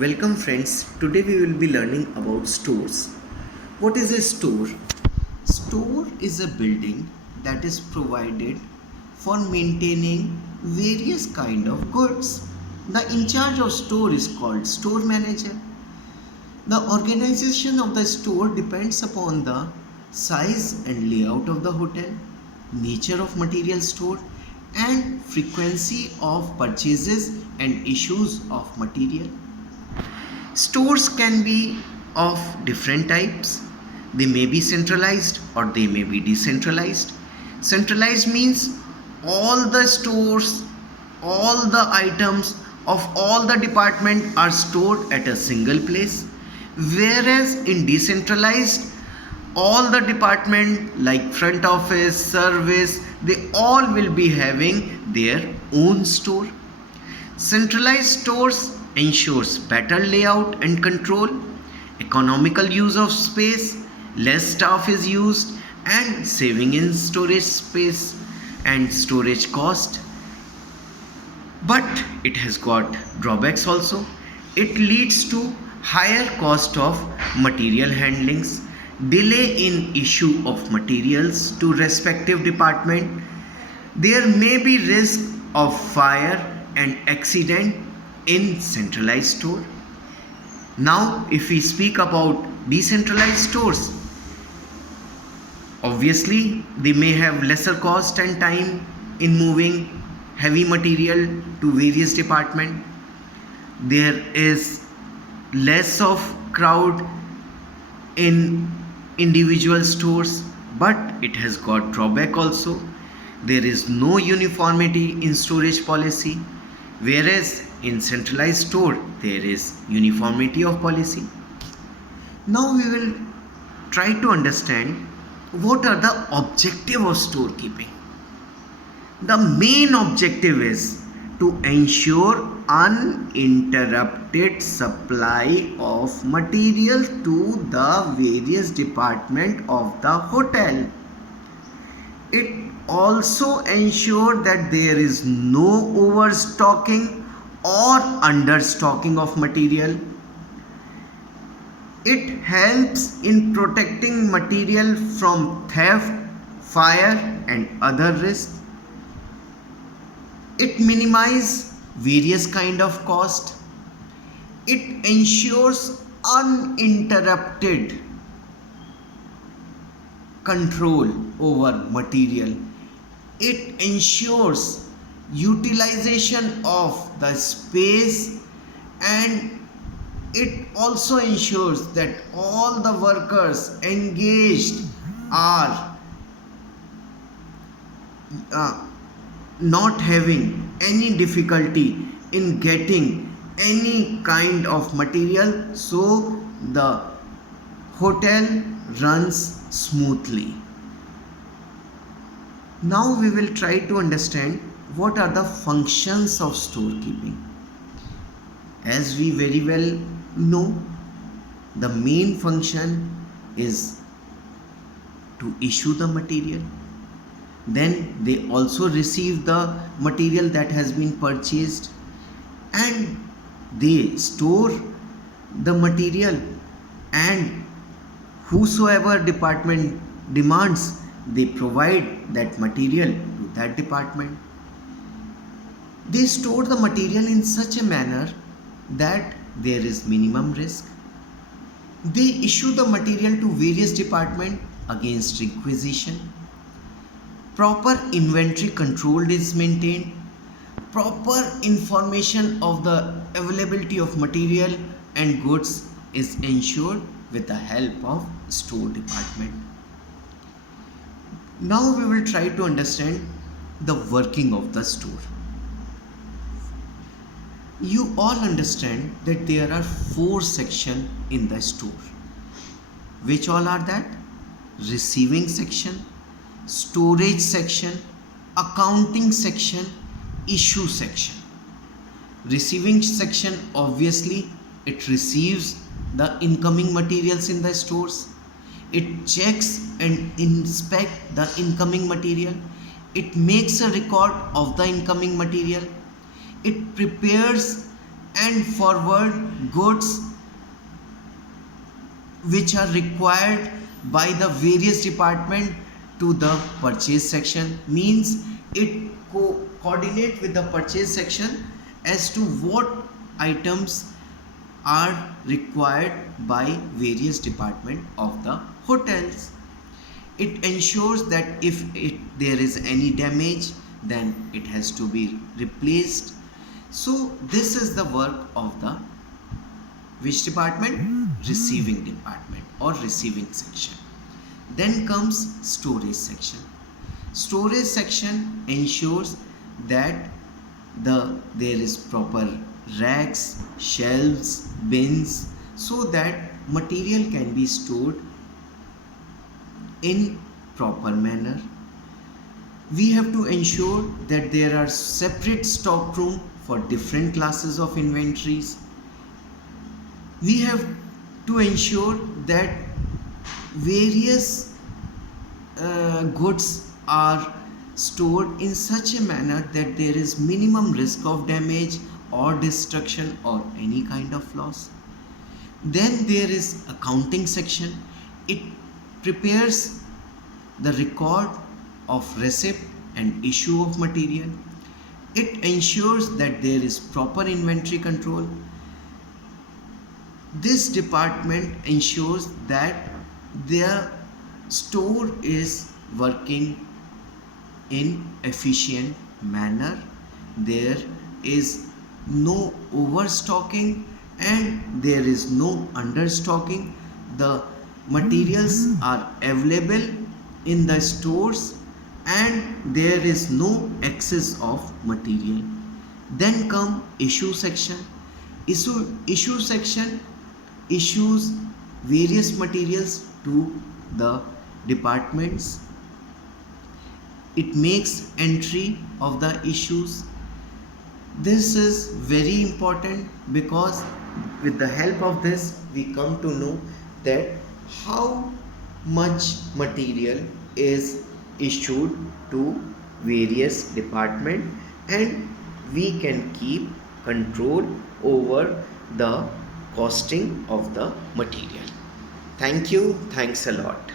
Welcome friends. Today we will be learning about stores. What is a store? Store is a building that is provided for maintaining various kind of goods. The in charge of store is called store manager. The organization of the store depends upon the size and layout of the hotel, nature of material stored, and frequency of purchases and issues of material. Stores can be of different types. They may be centralized or they may be decentralized. Centralized means all the stores, all the items of all the department are stored at a single place. Whereas in decentralized, all the department like front office, service, they all will be having their own store. Centralized stores ensures better layout and control, economical use of space, less staff is used, and saving in storage space and storage cost. But it has got drawbacks also. It leads to higher cost of material handlings, delay in issue of materials to respective department. There may be risk of fire and accident in centralized store. Now if we speak about decentralized stores, obviously they may have lesser cost and time in moving heavy material to various department. There is less of crowd in individual stores, but it has got drawback also. There is no uniformity in storage policy, whereas in centralized store there is uniformity of policy. Now we will try to understand what are the objective of storekeeping. The main objective is to ensure uninterrupted supply of material to the various department of the hotel. It also ensures that there is no overstocking or understocking of material. It helps in protecting material from theft, fire, and other risks. It minimizes various kind of cost. It ensures uninterrupted control over material. It ensures utilization of the space, and it also ensures that all the workers engaged are not having any difficulty in getting any kind of material, so the hotel runs smoothly. Now we will try to understand what are the functions of storekeeping. As we very well know, the main function is to issue the material. Then they also receive the material that has been purchased, and they store the material, and whosoever department demands, they provide that material to that department. They store the material in such a manner that there is minimum risk. They issue the material to various departments against requisition. Proper inventory control is maintained. Proper information of the availability of material and goods is ensured with the help of store department. Now we will try to understand the working of the store. You all understand that there are 4 sections in the store. Which all are that? Receiving section, storage section, accounting section, issue section. Receiving section, obviously it receives the incoming materials in the stores. It checks and inspects the incoming material. It makes a record of the incoming material. It prepares and forward goods which are required by the various department to the purchase section. Means it coordinate with the purchase section as to what items are required by various department of the hotels. It ensures that if there is any damage, then it has to be replaced. So this is the work of the which department? Receiving department or receiving section. Then comes storage section. Storage section ensures that there is proper racks, shelves, bins, so that material can be stored in proper manner. We have to ensure that there are separate stock room for different classes of inventories. We have to ensure that various goods are stored in such a manner that there is minimum risk of damage or destruction or any kind of loss. Then there is accounting section. It prepares the record of receipt and issue of material. It ensures that there is proper inventory control. This department ensures that their store is working in efficient manner. There is no overstocking and there is no understocking. The materials are available in the stores and there is no excess of material. Then come issue section. Issue section issues various materials to the departments. It makes entry of the issues. This is very important because with the help of this we come to know that how much material is issued to various department and we can keep control over the costing of the material. Thank you. Thanks a lot.